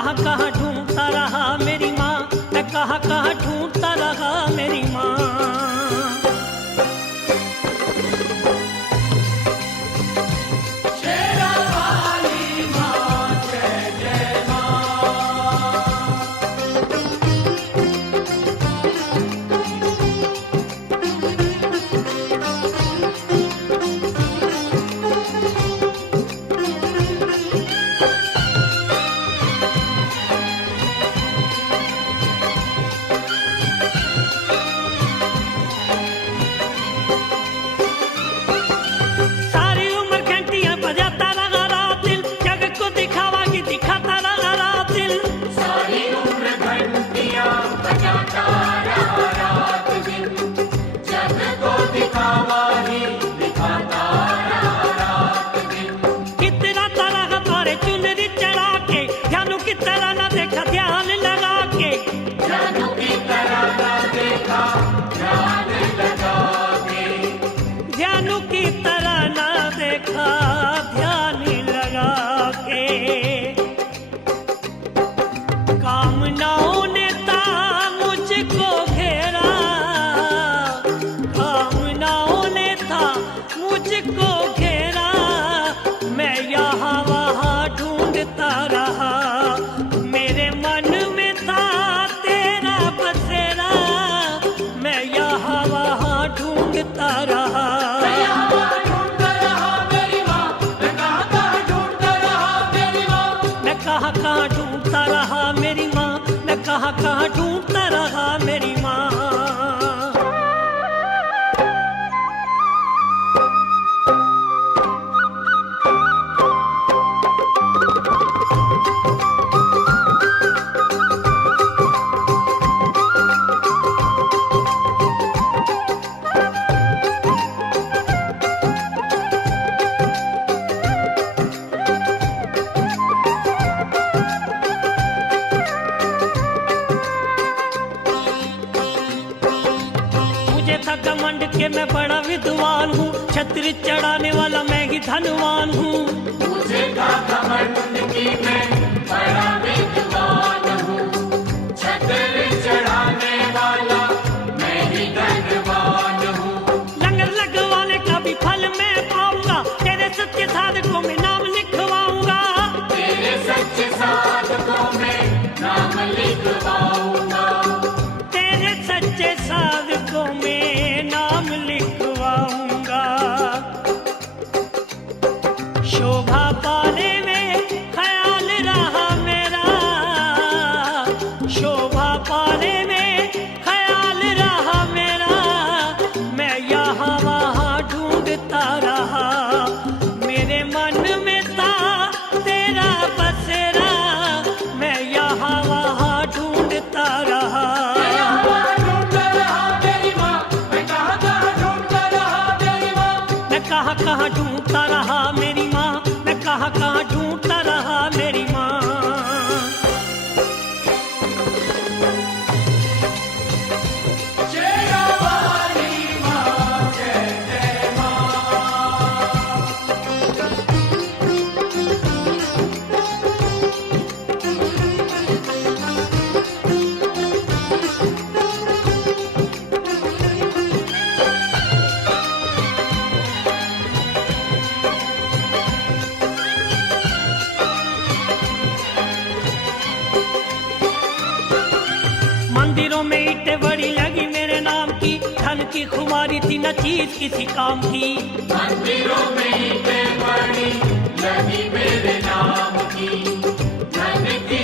कहाँ कहाँ ढूंढता रहा मेरी माँ, मैं कहाँ कहाँ ढूंढता रहा मेरी माँ। कहाँ ढूंढता रहा मेरी माँ। घमंड के मैं बड़ा विद्वान हूँ, छत्र चढ़ाने वाला मैं ही धनवान हूँ। मुझे था घमंड कि मैं बड़ा विद्वान हूँ, छत्र चढ़ाने वाला मैं ही धनवान हूँ। लंगर लगवाने का भी फल मैं पाऊंगा, तेरे सच्चे साधकों में नाम लिखवाऊंगा। तेरे सच्चे साधकों में नाम लिखवाऊंगा। तेरे सच्चे साधकों में नाम लिखवाऊंगा। शोभा पाने में ख्याल रहा मेरा, शोभा पाने में ख्याल रहा मेरा। मैं यहाँ वहाँ ढूंढता रहा, मेरे मन में था तेरा बसेरा। मैं यहाँ वहाँ ढूंढता रहा। कहाँ कहाँ ढूंढता रहा मेरी माँ, मैं कहाँ कहाँ ढूंढता रहा मेरी माँ। मंदिरों में ईंटें बड़ी लगी मेरे नाम की, धन की खुमारी थी न चीज किसी काम की। मंदिरों में ईंटें बड़ी लगी मेरे नाम की, धन की